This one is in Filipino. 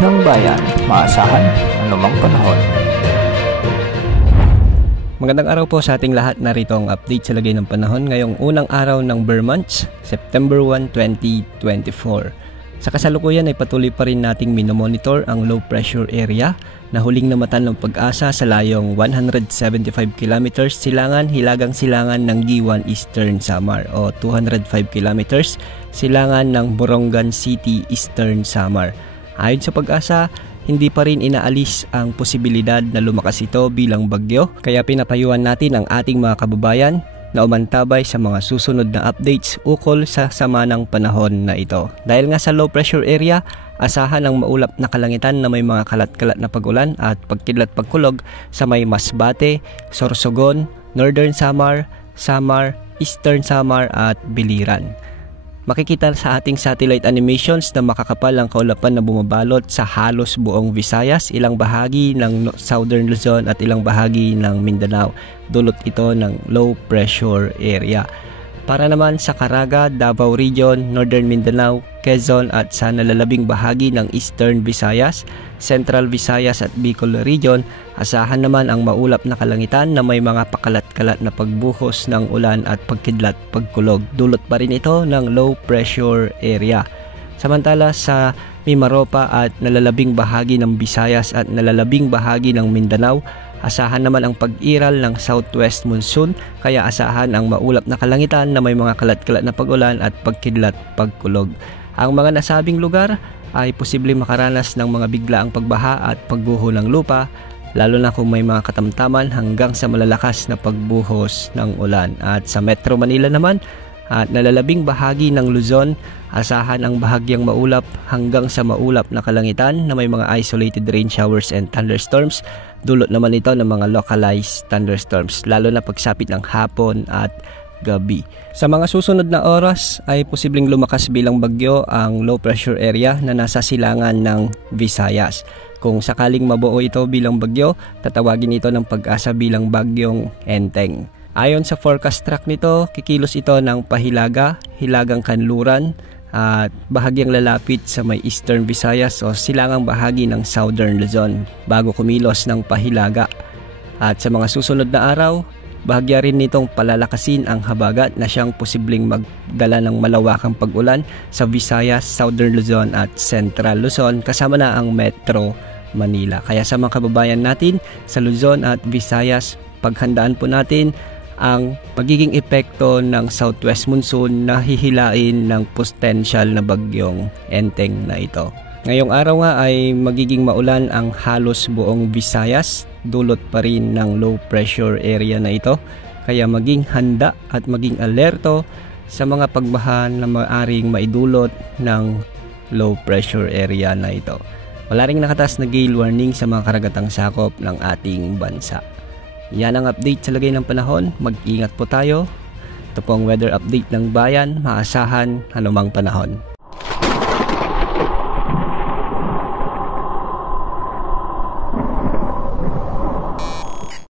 ng bayan, maasahan anumang panahon. Magandang araw po sa ating lahat. Narito ang update sa lagay ng panahon ngayong unang araw ng Burr months, September 1, 2024. Sa kasalukuyan ay patuloy pa rin nating minomonitor ang low pressure area na huling namatan ng Pag-asa sa layong 175 kilometers hilagang silangan ng Giwan Eastern Samar o 205 kilometers silangan ng Borongan City Eastern Samar. Ayon sa Pag-asa, hindi pa rin inaalis ang posibilidad na lumakas ito bilang bagyo, kaya pinapayuhan natin ang ating mga kababayan na umantabay sa mga susunod na updates ukol sa sama ng panahon na ito. Dahil nga sa low pressure area, asahan ang maulap na kalangitan na may mga kalat-kalat na pag-ulan at pagkidlat-pagkulog sa may Masbate, Sorsogon, Northern Samar, Samar, Eastern Samar at Biliran. Makikita sa ating satellite animations na makakapal ang kaulapan na bumabalot sa halos buong Visayas, ilang bahagi ng Southern Luzon at ilang bahagi ng Mindanao. Dulot ito ng low pressure area. Para naman sa Caraga, Davao Region, Northern Mindanao, Quezon at sa nalalabing bahagi ng Eastern Visayas, Central Visayas at Bicol Region, asahan naman ang maulap na kalangitan na may mga pakalat-kalat na pagbuhos ng ulan at pagkidlat-pagkulog. Dulot pa rin ito ng low pressure area. Samantala sa Mimaropa at nalalabing bahagi ng Visayas at nalalabing bahagi ng Mindanao, asahan naman ang pag-iral ng southwest monsoon, kaya asahan ang maulap na kalangitan na may mga kalat-kalat na pag-ulan at pagkidlat-pagkulog. Ang mga nasabing lugar ay posibleng makaranas ng mga biglaang pagbaha at pagguho ng lupa, lalo na kung may mga katamtaman hanggang sa malalakas na pagbuhos ng ulan. At sa Metro Manila naman at nalalabing bahagi ng Luzon, asahan ang bahagyang maulap hanggang sa maulap na kalangitan na may mga isolated rain showers and thunderstorms. Dulot naman ito ng mga localized thunderstorms, lalo na pagsapit ng hapon at gabi. Sa mga susunod na oras ay posibleng lumakas bilang bagyo ang low pressure area na nasa silangan ng Visayas. Kung sakaling mabuo ito bilang bagyo, tatawagin ito ng Pag-asa bilang bagyong Enteng. Ayon sa forecast track nito, kikilos ito ng pahilaga, hilagang kanluran at bahagyang lalapit sa may Eastern Visayas o silangang bahagi ng Southern Luzon bago kumilos ng pahilaga. At sa mga susunod na araw, bahagya rin nitong palalakasin ang habagat na siyang posibleng magdala ng malawakang pag-ulan sa Visayas, Southern Luzon at Central Luzon kasama na ang Metro Manila. Kaya sa mga kababayan natin sa Luzon at Visayas, paghandaan po natin ang magiging epekto ng southwest monsoon na hihilain ng potential na bagyong Enteng na ito. Ngayong araw nga ay magiging maulan ang halos buong Visayas, dulot pa rin ng low pressure area na ito. Kaya maging handa at maging alerto sa mga pagbaha na maaaring maidulot ng low pressure area na ito. Wala ring nakataas na gale warning sa mga karagatang sakop ng ating bansa. Yan ang update sa lagay ng panahon. Mag-ingat po tayo. Ito po ang weather update ng bayan, maasahan anumang panahon.